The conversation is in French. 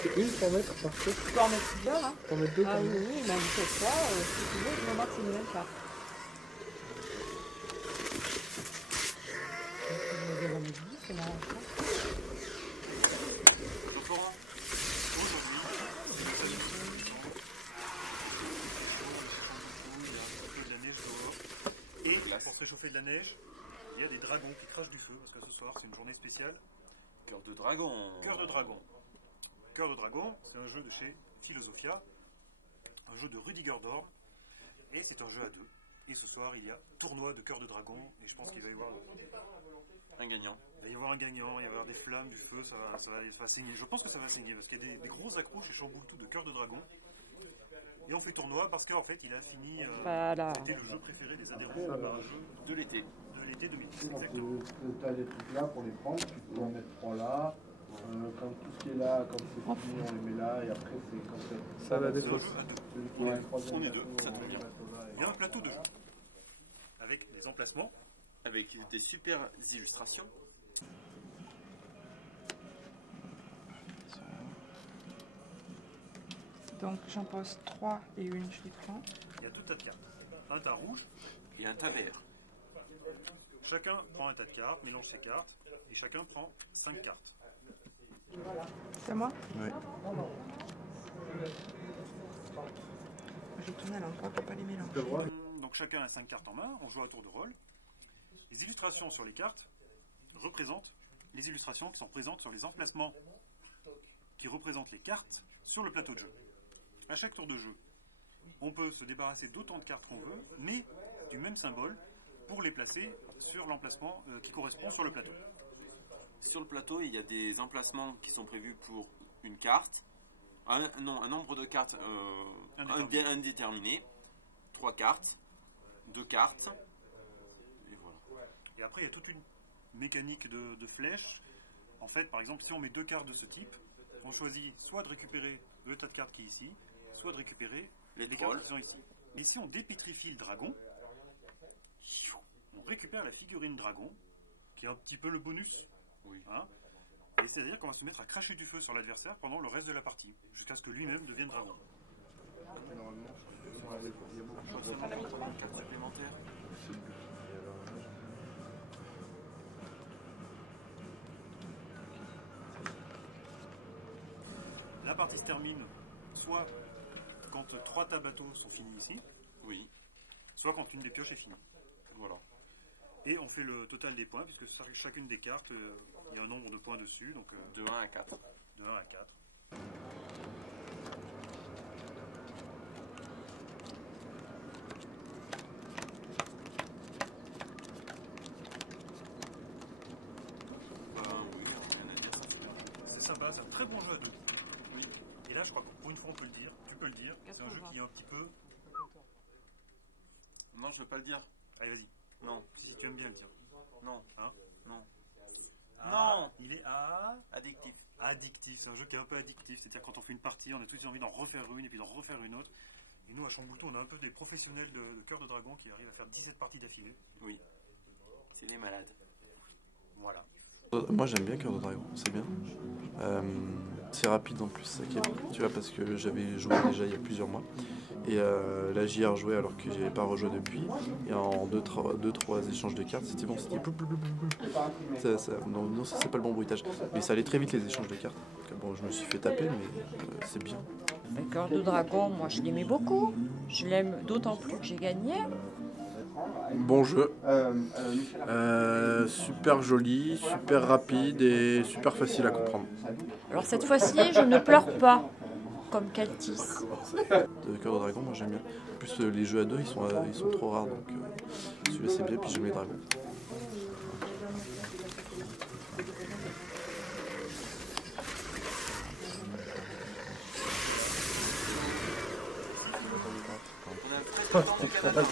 C'est une pour mettre par contre. Tu peux en mettre plusieurs, hein. Pour mettre deux Ah par oui, mettre. oui, mais vous faites ça, si tu veux, du moment que c'est une même carte. C'est marrant, ça. Donc Laurent, aujourd'hui, il y a un peu de la neige dehors. Et pour se réchauffer de la neige, il y a des dragons qui crachent du feu, parce que ce soir c'est une journée spéciale. Cœur de dragon. Cœur de dragon. Cœur de dragon, c'est un jeu de chez Philosophia, un jeu de Rudiger Dorn, et c'est un jeu à deux. Et ce soir, il y a tournoi de cœur de dragon, et je pense qu'il va y avoir Un gagnant. il va y avoir un gagnant, il va y avoir des flammes, du feu, ça va saigner. Je pense que ça va saigner, parce qu'il y a des gros accroches chez Chamboultou de cœur de dragon. Et on fait tournoi parce qu'en fait, il a fini. Voilà. C'était le jeu préféré des adhérents par un jeu De l'été. de l'été 2010. Quand Exactement. tu as des trucs là pour les prendre, tu peux en mettre 3 là. Quand tout ce qui est là, quand c'est fini, on les met là. Et après, c'est quand c'est. Ça va C'est un jeu à deux. Ouais. On est deux, ça te va bien. Il y a un plateau de jeu avec des emplacements. Avec des super illustrations. Donc j'en pose 3 et une, je les prends. Il y a deux tas de cartes. Un tas rouge. Et un tas vert. Chacun prend un tas de cartes, mélange ses cartes, et chacun prend 5 cartes. C'est à moi? Oui. J'ai tourné à l'endroit pour pas les mélanger. Donc chacun a 5 cartes en main, on joue à tour de rôle. Les illustrations sur les cartes représentent les illustrations qui sont présentes sur les emplacements qui représentent les cartes sur le plateau de jeu. À chaque tour de jeu, on peut se débarrasser d'autant de cartes qu'on veut, mais du même symbole pour les placer sur l'emplacement qui correspond sur le plateau. Sur le plateau, il y a des emplacements qui sont prévus pour une carte. Un nombre de cartes indéterminé. 3 cartes. 2 cartes. Et voilà. Et après, il y a toute une mécanique de flèches. En fait, par exemple, si on met 2 cartes de ce type, on choisit soit de récupérer le tas de cartes qui est ici, soit de récupérer les cartes qui sont ici. Et si on dépitrifie le dragon, on récupère la figurine dragon, qui est un petit peu le bonus. Oui. Hein, et c'est-à-dire qu'on va se mettre à cracher du feu sur l'adversaire pendant le reste de la partie, jusqu'à ce que lui-même devienne dragon. Carte supplémentaire. La partie se termine soit quand 3 tas bateaux sont finis ici, Oui. soit quand une des pioches est finie. Voilà. Et on fait le total des points, puisque chacune des cartes, il y a un nombre de points dessus, donc De 1 à 4. de 1 à 4. Oui, rien à dire, ça c'est bien. C'est sympa, c'est un très bon jeu à deux. Oui. Et là, je crois que pour une fois, on peut le dire, tu peux le dire, c'est un jeu qui est un petit peu... Non, je veux pas le dire. Allez, vas-y. Non. Si tu aimes bien le dire. Non. Hein? Non. Ah, Non. il est Addictif. addictif, c'est un jeu qui est un peu addictif, c'est-à-dire quand on fait une partie, on a tout de suite envie d'en refaire une et puis d'en refaire une autre. Et nous à Chamboultou, on a un peu des professionnels de cœur de dragon qui arrivent à faire 17 parties d'affilée. Oui. C'est les malades. Voilà. Moi j'aime bien Cœur de Dragon, c'est bien. C'est rapide en plus, ça qui est bien. Tu vois, parce que j'avais joué déjà il y a plusieurs mois. Et là j'y ai rejoué alors que j'avais pas rejoué depuis. Et en 2-3 échanges de cartes, c'était bon, c'était blou, blou, blou, blou. Non, ça c'est pas le bon bruitage. Mais ça allait très vite les échanges de cartes. Donc, bon, je me suis fait taper, mais c'est bien. Le cœur de dragon, moi je l'aimais beaucoup. Je l'aime d'autant plus que j'ai gagné. Bon jeu, super joli, super rapide et super facile à comprendre. Alors cette fois-ci, je ne pleure pas, comme Caltis. De Cœur de Dragon, moi j'aime bien. En plus, les jeux à deux, ils sont trop rares, donc celui-là c'est bien, puis j'aime les dragons. On a un très bon temps de Canada.